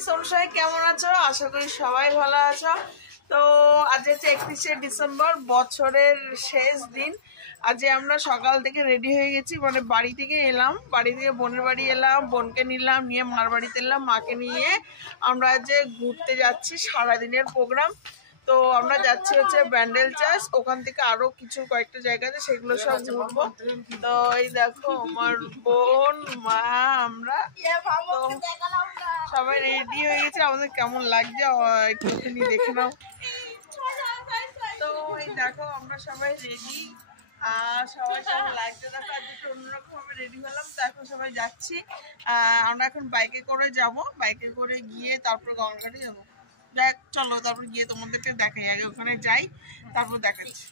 Guys, তোমরা সবাই কেমন আছো? আশা করি সবাই ভালো আছো। তো আজ হচ্ছে 31শে ডিসেম্বর, বছরের শেষ দিন। আজ আমরা সকাল থেকে রেডি হয়ে গেছি, মানে বাড়ি থেকে এলাম, বাড়ি থেকে বোনের বাড়ি এলাম, বোনকে নিলাম, নিয়ে মার বাড়িতে এলাম, মাকে নিয়ে আমরা আজ ঘুরতে যাচ্ছি। সারাদিনের প্রোগ্রাম। তো আমরা যাচ্ছি হচ্ছে ব্যান্ডেল চার্চ, ওখান থেকে আরো কিছু কয়েকটা জায়গা আছে, সেগুলো সব ঘুরবো। তো এই দেখো আমার বোন, মা, আমরা তো সবাই রেডি হয়ে গেছে। আমাদের কেমন লাগছে একটুখানি দেখে নাও। তো এই দেখো আমরা সবাই রেডি, আর সবাই সবাই লাগছে দেখো। আজ একটু অন্যরকম ভাবে রেডি হলাম। তো এখন সবাই যাচ্ছি। আমরা এখন বাইকে করে যাব, বাইকে করে গিয়ে তারপর গঙ্গাঘাটে যাবো। দেখ চলো, তারপর গিয়ে তোমাদেরকে দেখাই, আগে ওখানে যাই তারপর দেখাচ্ছি।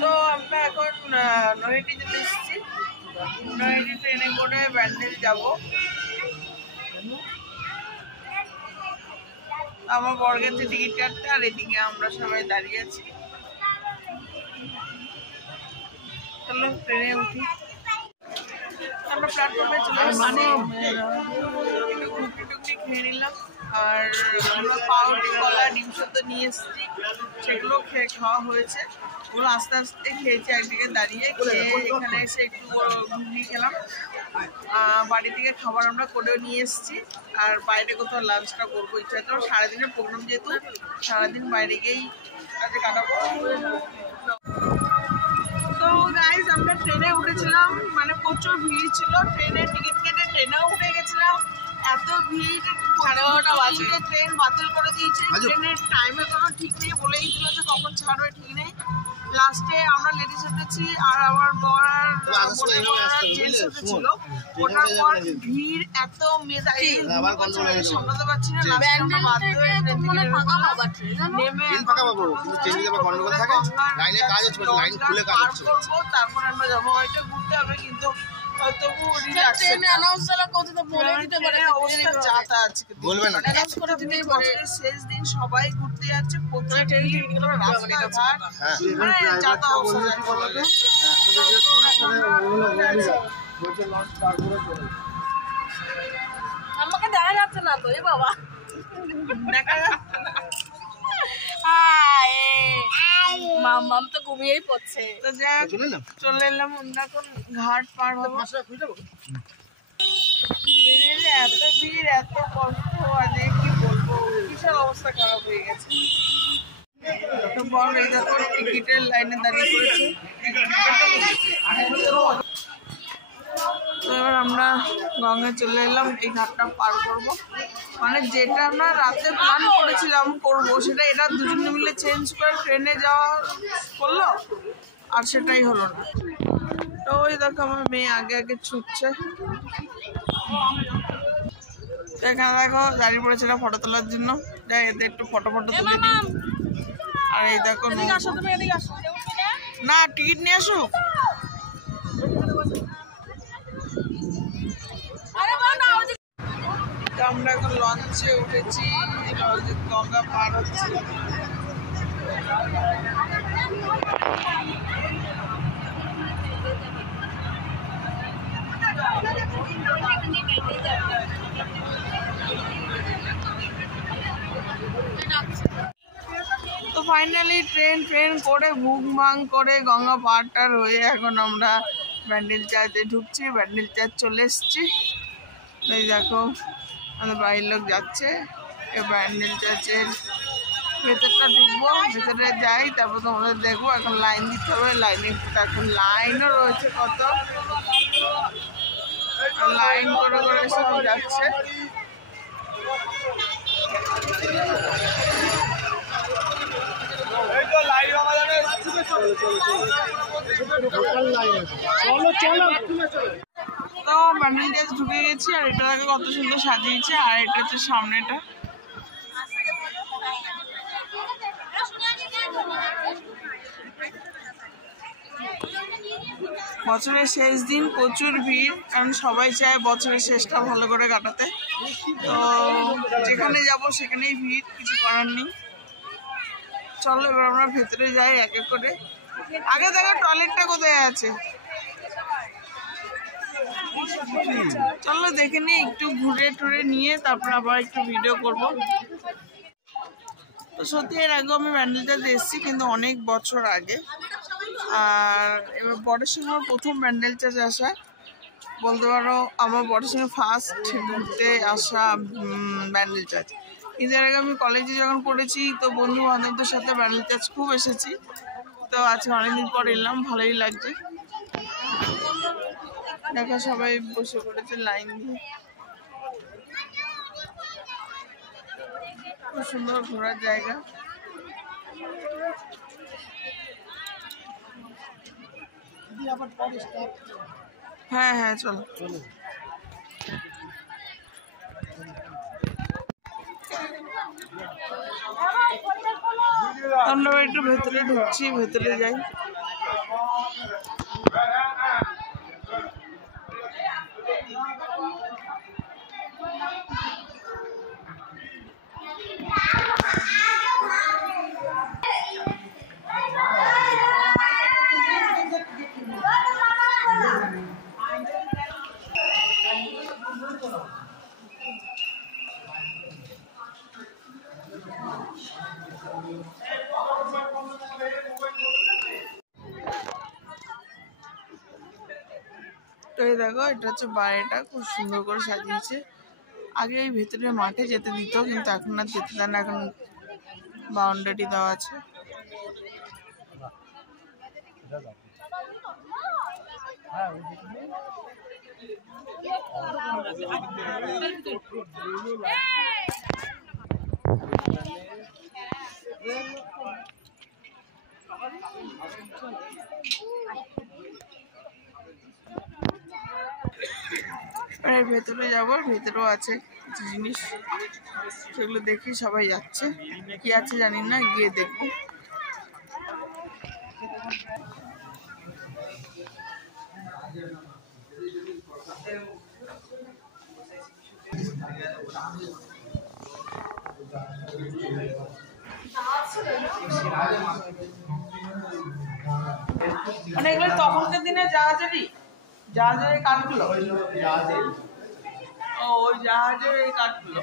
তো আমরা এখন নৈহাটি যেতে এসেছি, নৈহাটি ট্রেনে করে ব্যান্ডেল যাব। আমার বর গেছে টিকিট কাটতে, আর এদিকে আমরা সবাই দাঁড়িয়ে আছি। চলো ট্রেনে উঠি। আমরা প্ল্যাটফর্মে চলে এসেছি, টুকটি খেয়ে নিলাম। আর আমরা পাউরুটি, কলা, ডিম সেদ্ধ নিয়ে এসেছি, সেগুলো খাওয়া হয়েছে। ওগুলো আস্তে আস্তে খেয়েছি একদিকে দাঁড়িয়ে। খেয়ে এখানে এসে একটু ঘুগনি খেলাম। বাড়ি থেকে খাবার আমরা করেও নিয়ে এসেছি, আর বাইরে কোথাও লাঞ্চটা করবো ইচ্ছা। তো সারাদিনের প্রোগ্রাম যেহেতু, সারাদিন বাইরে গিয়েই আজকে কাটাবো। তো গাইজ আমরা ট্রেনে উঠেছিলাম, মানে প্রচুর ভিড় ছিল। ট্রেনে টিকিট কেটে ট্রেনেও উঠে গেছিলাম, এত ভিড়। 12:30 বাজে ট্রেন বাতিল করে দিয়েছে। ট্রেনের টাইমে কোনো ঠিক নেই, বলেই দিল যে কখন ছাড়বে ঠিক নেই। লাস্টে আমরা লেডিস উঠেছি, আর আমার বর জেন্টস উঠেছিল। ওঠার পর ভিড় এত সামলাতে পারছি না, লাস্টে আমরা বাধ্য হয়ে নেমে তারপর আমরা যাবো। হয়তো ঘুরতে হবে, কিন্তু শেষ দিন সবাই ঘুরতে যাচ্ছে, আমাকে দেখা যাচ্ছে না তো বাবা, দেখা যাচ্ছে না। মাম তো ঘুমিয়েই পড়ছে। তো চলে এলাম এখন ঘাট পার হবো। এত ভিড়, এত কষ্ট, আজকে কি বলবো, বিশাল অবস্থা খারাপ হয়ে গেছে। তো বড় এই দেখো টিকিটের লাইনে দাঁড়িয়ে পড়েছে। তো এবার আমরা গঙ্গায় চলে এলাম, এই ঘাটটা পার করবো। মানে যেটা আমরা রাতে প্ল্যান করেছিলাম করবো, সেটা এরা দুজনে মিলে চেঞ্জ করে ট্রেনে যাওয়া করলো, আর সেটাই হলো না। তো ওই দেখো আমার মেয়ে আগে আগে ছুটছে। এখানে দেখো দাঁড়িয়ে পড়েছে না ফটো তোলার জন্য, যাই এদের একটু ফটো তুলে দিই। আর এই দেখো না, টিকিট নিয়ে আসো। আমরা এখন লঞ্চে উঠেছি, গঙ্গা পার হচ্ছে। তো ফাইনালি ট্রেন করে বুক ভাং করে গঙ্গা পার হয়ে এখন আমরা ব্যান্ডেল চার্চে ঢুকছি। ব্যান্ডেল চার্চ চলে এসছি। এই দেখো আমাদের বাড়ির লোক যাচ্ছে। ব্যান্ডেল চার্চের ভেতরটা ঢুকবো, ভেতরে যাই, তারপর তোমাদের দেখবো। এখন লাইন দিতে হবে, লাইনে এখন লাইনও রয়েছে কত, লাইন করে করে সব যাচ্ছে। তো ব্যান্ডেল চার্চ ঢুকে গেছি, আর এটা দেখো কত সুন্দর সাজিয়েছে। আর এটা হচ্ছে সামনেটা। বছরের শেষ দিন, প্রচুর ভিড়, কারণ সবাই চায় বছরের শেষটা ভালো করে কাটাতে। তো যেখানে যাব সেখানেই ভিড়, কিছু করার নেই। চলো এবার আমরা ভেতরে যাই এক এক করে। আগে দেখো টয়লেটটা কোথায় আছে। চলো দেখে নিই, একটু ঘুরে টুরে নিয়ে তারপর আবার একটু ভিডিও করব। তো সত্যি এর আগে আমি ব্যান্ডেলটাতে এসেছি, কিন্তু অনেক বছর আগে। আর এবার বরের সঙ্গে আমার প্রথম ব্যান্ডেল চার্চ আসা, বলতে পারো আমার বরের সঙ্গে ফার্স্ট ঘুরতে আসা ব্যান্ডেল চার্চ। কিন্তু এর আগে আমি কলেজে যখন পড়েছি তো বন্ধু বান্ধবদের সাথে ব্যান্ডেল চার্চ খুব এসেছি। তো আজকে অনেকদিন পর এলাম, ভালোই লাগছে। দেখো সবাই বসে পড়েছে লাইন দিয়ে, খুব সুন্দর ঘোরার জায়গা। হ্যাঁ হ্যাঁ চলো। আমরা একটু ভেতরে ঢুকছি, ভেতরে যাই। তো এই দেখো, এটা হচ্ছে বাড়িটা, খুব সুন্দর করে সাজিয়েছে। আগে এই ভেতরে মাঠে যেতে দিত, কিন্তু এখন আর যেতে দেয় না, এখন বাউন্ডারি দেওয়া আছে। এর ভেতরে যাবো, ভেতরেও আছে কিছু জিনিস, সেগুলো দেখি। সবাই যাচ্ছে, কি আছে জানি না, গিয়ে দেখবো। মানে এগুলো তখনকার দিনে জাহাজেরই এই কাঠগুলো। ও ওই জাহাজের এই কাঠগুলো।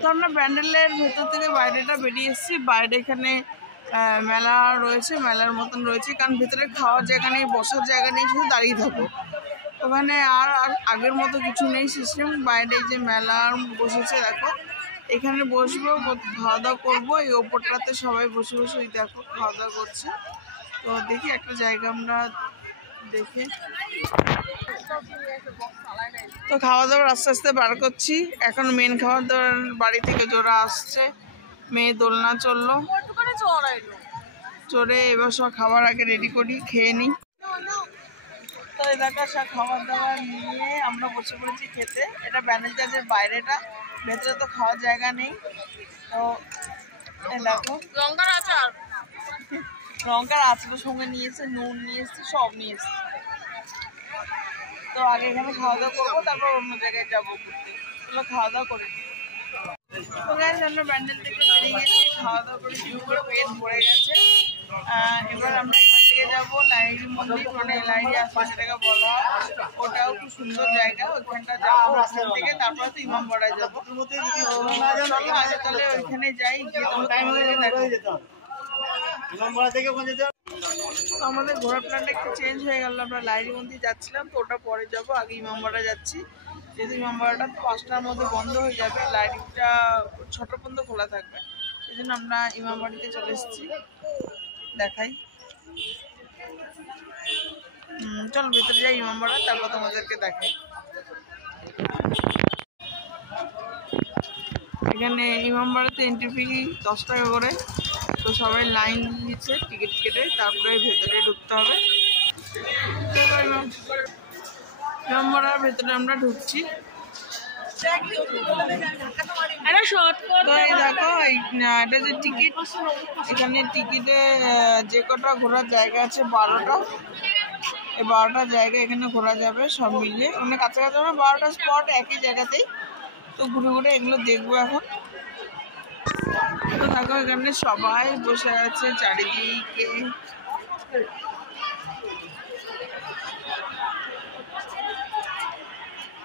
তো আমরা ব্যান্ডেলের ভেতর থেকে বাইরেটা বেরিয়ে এসেছি। বাইরে এখানে মেলা রয়েছে, মেলার মতন রয়েছে, কারণ ভেতরে খাওয়ার জায়গা নেই, বসার জায়গা নেই, শুধু দাঁড়িয়ে থাকবো। ওখানে আর আগের মতো কিছু নেই সিস্টেম। বাইরে যে মেলা বসেছে দেখো, এখানে বসবো, খাওয়া দাওয়া করবো। এই ওপরটাতে সবাই বসে বসে ওই দেখো খাওয়া দাওয়া করছে। তো দেখি একটা জায়গা আমরা দেখে, তো খাওয়া দাওয়ার আস্তে আস্তে বার করছি। এখন মেন খাওয়া দাওয়ার বাড়ি থেকে জোড়া আসছে, মেয়ে দোলনা চললো, চড়ে এবার সব খাবার আগে রেডি করি, খেয়ে নিই। তো এই দেখো সব খাবার দাবার নিয়ে আমরা বসে পড়েছি খেতে। এটা ব্যান্ডেল চার্চের বাইরেটা, ভেতরে তো খাওয়ার জায়গা নেই। তো এই দেখো লঙ্কার আচার, লঙ্কার আচারের সঙ্গে নিয়েছে, নুন নিয়ে এসছে, সব নিয়ে এসছে। তো আগে এখানে খাওয়া দাওয়া করবো, তারপর অন্য জায়গায় যাবো ঘুরতে। এগুলো খাওয়া দাওয়া করে তো গাইস, আমরা ব্যান্ডেল থেকে বেরিয়ে গেছি, খাওয়া দাওয়া করে শুরু করে পেট ভরে গেছে। এবার আমরা এখান থেকে যাবো লাইরি মন্দির, মানে লাইরি আশপাশ যেটাকে বলা হয়, ওটাও খুব সুন্দর জায়গা। ওইখানটা যাবো, ওখান থেকে তারপরে তো ইমামবাড়ায় যাবো। চলো আগে তাহলে ওইখানে যাই, গিয়ে তোমাদেরকে দেখো। আমাদের ঘোরার প্ল্যানটা একটু চেঞ্জ হয়ে গেল। আমরা লাইরি মন্দির যাচ্ছিলাম, তো ওটা পরে যাবো, আগে ইমামবাড়া যাচ্ছি। যেহেতু ইমামবাড়াটা 5টার মধ্যে বন্ধ হয়ে যাবে, লাইরিটা 6টা পর্যন্ত খোলা থাকবে, সেই জন্য আমরা ইমামবাড়িতে চলে এসেছি। দেখাই, চল ভেতরে যাই ইমামবাড়া, তারপর তোমাদেরকে দেখাই। এখানে ইমামবাড়াতে এন্ট্রি ফি 10 টাকা করে। তো সবাই লাইন দিয়েছে টিকিট কেটে, তারপরে ভেতরে ঢুকতে হবে। ইমামবাড়ার ভেতরে আমরা ঢুকছি। তো এই দেখো, এটা যে টিকিট, এখানে টিকিটে যে কটা ঘোরার জায়গা আছে 12টা। এই 12টা জায়গা এখানে ঘোরা যাবে সব মিলে, মানে কাছাকাছি 12টা স্পট একই জায়গাতেই। তো ঘুরে ঘুরে এগুলো দেখবো এখন। তো দেখো এখানে সবাই বসে আছে চারিদিকে,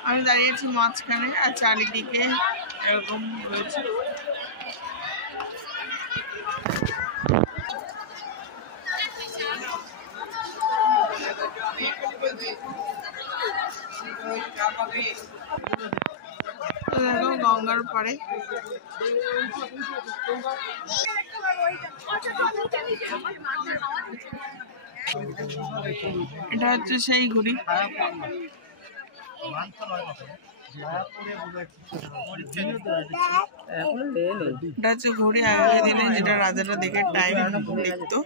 আমি দাঁড়িয়েছি মাঝখানে আর চারিদিকে এরকম রয়েছে। দেখো গঙ্গার পাড়ে এটা হচ্ছে সেই ঘুড়ি, এটা হচ্ছে ঘুড়ি আগের দিনে যেটা রাজারা দেখে টাইম দেখতো।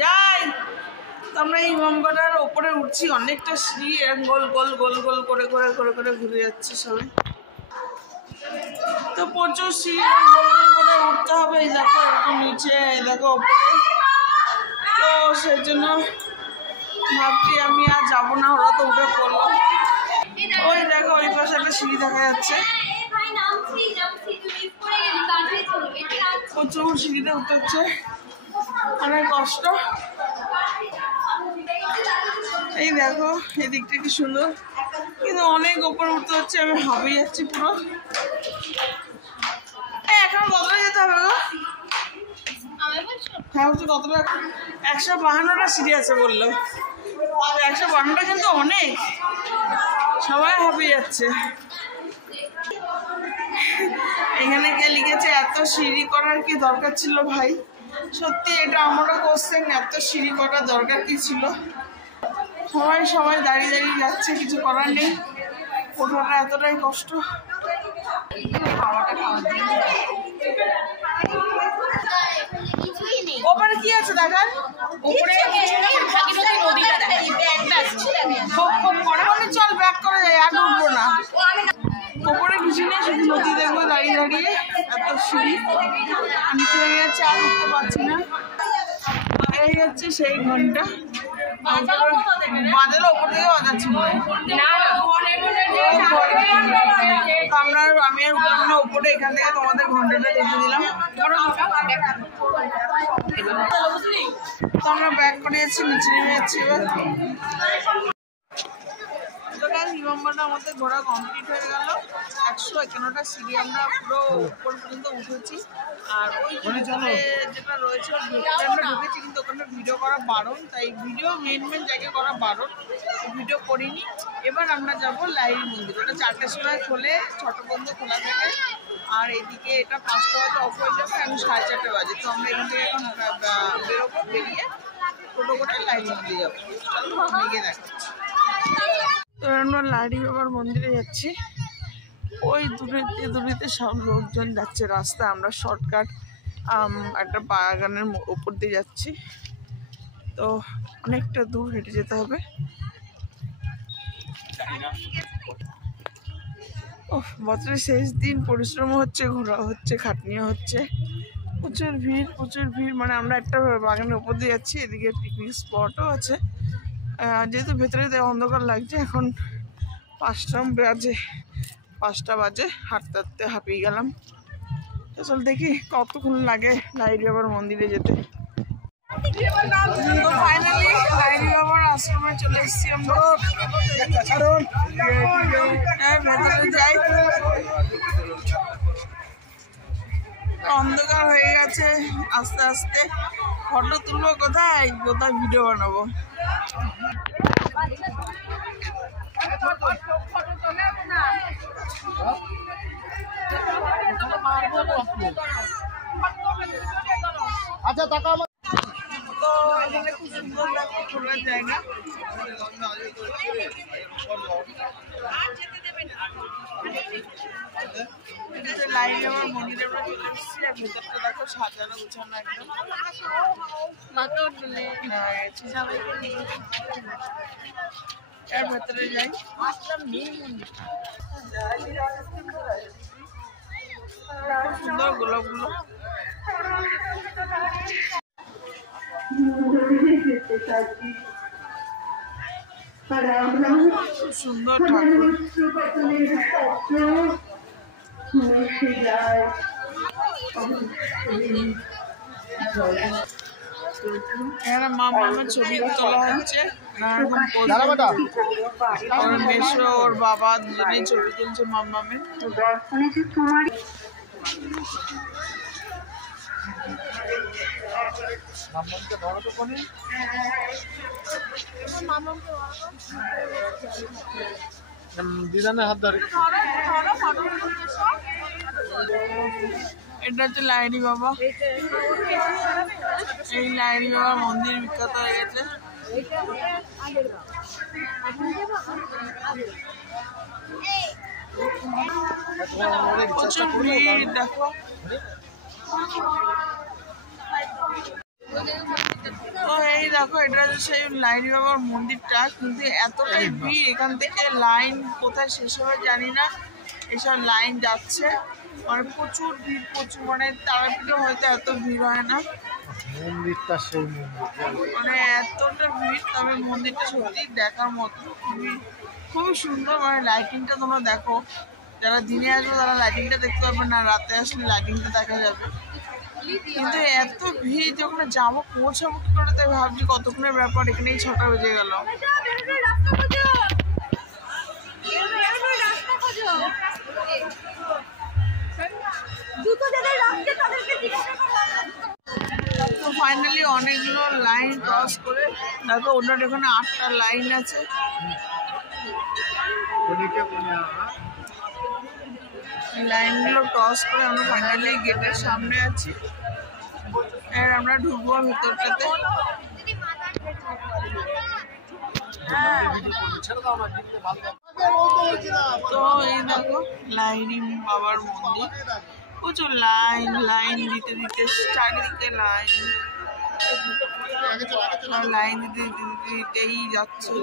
যাই আমরা এই ইমামবাড়ার ওপরে উঠছি, অনেকটা সিঁড়ি গোল গোল গোল গোল করে করে করে করে ঘুরে যাচ্ছে সবাই। তো প্রচুর সিঁড়ি গোল গোল করে উঠতে হবে। এই দেখো একটু নিচে, এই দেখো ওপরে। তো সেই জন্য ভাবছি আমি আর যাবো না, ওরা তো উঠে পড়লো। ওই দেখো ওই পাশে একটা সিঁড়ি দেখা যাচ্ছে, প্রচুর সিঁড়িতে উঠতে হচ্ছে, অনেক কষ্ট। এই দেখো এদিকটা কি সুন্দর, কিন্তু অনেক উপরে উঠতে হচ্ছে, আমি হাঁপিয়ে যাচ্ছি পুরো। এখন কতটা যেতে হবে গো? হ্যাঁ বলছি কতটা? 152টা সিঁড়ি আছে বললো, আর 152টা কিন্তু অনেক, সবাই হাঁপিয়ে যাচ্ছে। এখানে কে লিখেছে এত সিঁড়ি করার কি দরকার ছিল ভাই? সত্যি এটা আমারও কোশ্চেন, এত সিঁড়ি করার দরকার কি ছিল? সবাই সবাই দাঁড়িয়ে দাঁড়িয়ে যাচ্ছে, কিছু করার নেই, ওঠাটা এতটাই কষ্ট। ওপরে কি আছে দেখার? উপরে ভাগীরথী নদীটা চল ব্যাক করে যাই, আর উঠবো না। ওপরে কিছু নেই, শুধু নদী দেখবো দাঁড়িয়ে দাঁড়িয়ে, এত সিঁড়ি নিচে হয়ে যাচ্ছে, আর উঠতে পারছি না। এই হচ্ছে সেই ঘন্টা, বাজালো ওপর থেকে বাজাচ্ছি আমি আর উঠলাম না ওপরে, এখান থেকে তোমাদের ঘন্টাটা দেখে দিলাম। তো আমরা ব্যাক করে যাচ্ছি, নিচে নেমে যাচ্ছি এবার। ইমামবাড়া আমাদের ঘোরা কমপ্লিট হয়ে গেল। 151টা সিঁড়ি আমরা পুরো উপর পর্যন্ত উঠেছি। আর ওই যেটা রয়েছে আমরা ঢুকেছি, কিন্তু ওখানে ভিডিও করা বারণ, তাই ভিডিও মেন জায়গায় করা বারণ, ভিডিও করিনি। এবার আমরা যাবো লাহিড়ী মন্দির, ওটা 4টার সময় খোলে, 6টা পর্যন্ত খোলা থাকে। আর এদিকে এটা 5টা বাজে অফ হয়ে যাবে, এখন 4:30 বাজে। তো আমরা এখান থেকে এখন বেরোবো, বেরিয়ে টোটো করে লাহিড়ী মন্দির যাবো। চলো গিয়ে দেখাচ্ছি। তো আমরা লাহিড়ী বাবার মন্দিরে যাচ্ছি। ওই দূরেতে সব লোকজন যাচ্ছে রাস্তা, আমরা শর্টকাট একটা বাগানের উপর দিয়ে যাচ্ছি। তো অনেকটা দূর হেঁটে যেতে হবে। বছরের শেষ দিন, পরিশ্রম হচ্ছে, ঘোরা হচ্ছে, খাটনিও হচ্ছে, প্রচুর ভিড়। মানে আমরা একটা বাগানের উপর দিয়ে যাচ্ছি, এদিকে পিকনিক স্পটও আছে। যেহেতু ভেতরে অন্ধকার লাগছে, এখন 5টা বাজে, হাঁটতে হাঁটতে হাঁপিয়ে গেলাম। চল দেখি কতক্ষণ লাগে লাহিড়ী বাবার মন্দিরে যেতে। তো ফাইনালি লাহিড়ী বাবার আশ্রমে চলে এসেছি আমরা। ভেতরে যাই, অন্ধকার হয়ে গেছে আস্তে আস্তে। ফটো তুলবো কোথায় ভিডিও বানাবো? আচ্ছা তো এখানে খুব সুন্দর দেখো ঘোরার জায়গা। লাইনে আমার মন্দিরে আমরা চলে এসেছি আর ভেতরটা দেখো সাজানো গুছানো একদম। এর ভেতরে যাই, সুন্দর গোলাপগুলো। সুন্দর ঠাকুর। এখানে মামার ছবি তোলা হচ্ছে, ওর মেসো ওর বাবা দুজনেই ছবি তুলছে মামামের। দিদানের হাত ধরে। এটা হচ্ছে লাইনি বাবা। এই লাইনি বাবার মন্দির বিখ্যাত হয়ে গেছে। প্রচুর ভিড় দেখো। তো এই দেখো এটা হচ্ছে সেই লাইনি বাবার মন্দিরটা, কিন্তু এতটাই ভিড়, এখান থেকে লাইন কোথায় শেষ হবে জানি না। এসব লাইন যাচ্ছে, মানে প্রচুর ভিড়, প্রচুর, মানে তারাপীঠে হয়তো এত ভিড় হয় না। মন্দিরটা সেই মন্দির, মানে এতটা ভিড়, তবে মন্দিরটা সত্যি দেখার মতো, খুবই সুন্দর। মানে লাইটিংটা তোমরা দেখো, যারা দিনে আসবে তারা লাইটিংটা দেখতে পাবে না, রাতে আসলে লাইটিংটা দেখা যাবে। কিন্তু এত ভিড়, যখন যাবো পৌঁছাবো কি করে, তাই ভাবছি কতক্ষণের ব্যাপার, এখানেই 6টা বেজে গেল। তো ফাইনালি অনেকগুলো লাইন ক্রস করে দেখো, ওনার এখানে 8টা লাইন আছে। লাইনগুলো ক্রস করে আমরা ফাইনালি গেটের সামনে আছি, আর আমরা ঢুকবো ভেতরটাতে। তো এই দেখো লাইনি বাবার মন্দির, প্রচুর লাইন, লাইন দিতে দিতে চারিদিকে লাইন, লাইন দিতে দিতে দিতেই যাচ্ছে।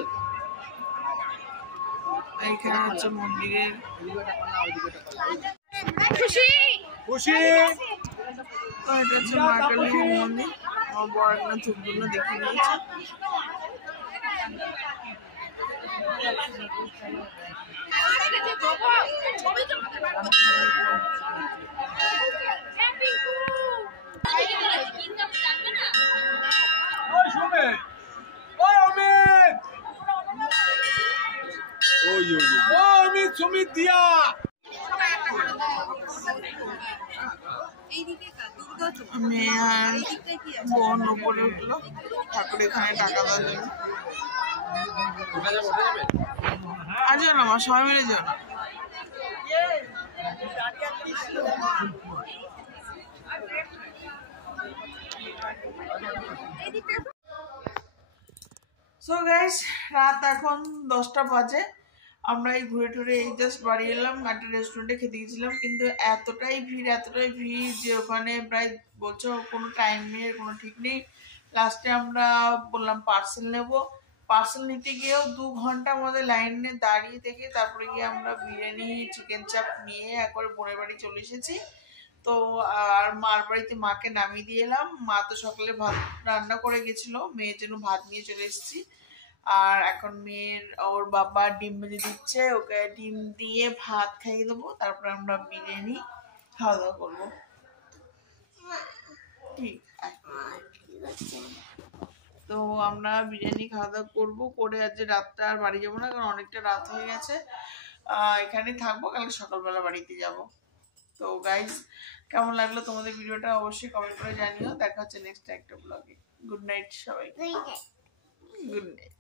এইখানে হচ্ছে মন্দিরের তো এটা হচ্ছে মা কালীর মন্দির। আমার বড় একটা ধূপগুলো দেখে নিয়েছে। সুমিত দিয়া মেয়ে আর বোন ওপরে উঠলো ঠাকুর এখানে টাকা দেওয়ার জন্য। আজ না মা, সবাই মিলে যাও না। সো গাইস, রাত এখন 10টা বাজে। আমরা এই ঘুরে টুরে এই জাস্ট বাড়ি এলাম, একটা রেস্টুরেন্টে খেতে গেছিলাম, কিন্তু এতটাই ভিড় যে ওখানে প্রায় বলছো কোনো টাইমের কোনো ঠিক নেই। লাস্টে আমরা বললাম পার্সেল নেব, পার্সেল নিতে গিয়েও 2 ঘন্টা আমাদের লাইনে দাঁড়িয়ে থেকে তারপরে গিয়ে আমরা বিরিয়ানি চিকেন চাপ নিয়ে একবারে বোনের বাড়ি চলে এসেছি। তো আর মার বাড়িতে মাকে নামিয়ে দিয়ে এলাম। মা তো সকালে ভাত রান্না করে গেছিলো, মেয়ের জন্য ভাত নিয়ে চলে এসেছি। আর এখন মেয়ের ওর বাবা ডিম ভেজে দিচ্ছে, ওকে ডিম দিয়ে ভাত খাইয়ে দেবো, তারপরে আমরা বিরিয়ানি খাওয়া দাওয়া করবো। ঠিক আছে, তো আমরা বিরিয়ানি খাওয়া দাওয়া করবো, করে আজ রাতটা আর বাড়ি যাবো না, কারণ অনেকটা রাত হয়ে গেছে। এখানেই থাকবো, কালকে সকালবেলা বাড়িতে যাব। তো গাইজ, কেমন লাগলো তোমাদের ভিডিওটা অবশ্যই কমেন্ট করে জানিও। দেখা হচ্ছে নেক্সট একটা ব্লগে। গুড নাইট সবাই, গুড নাইট।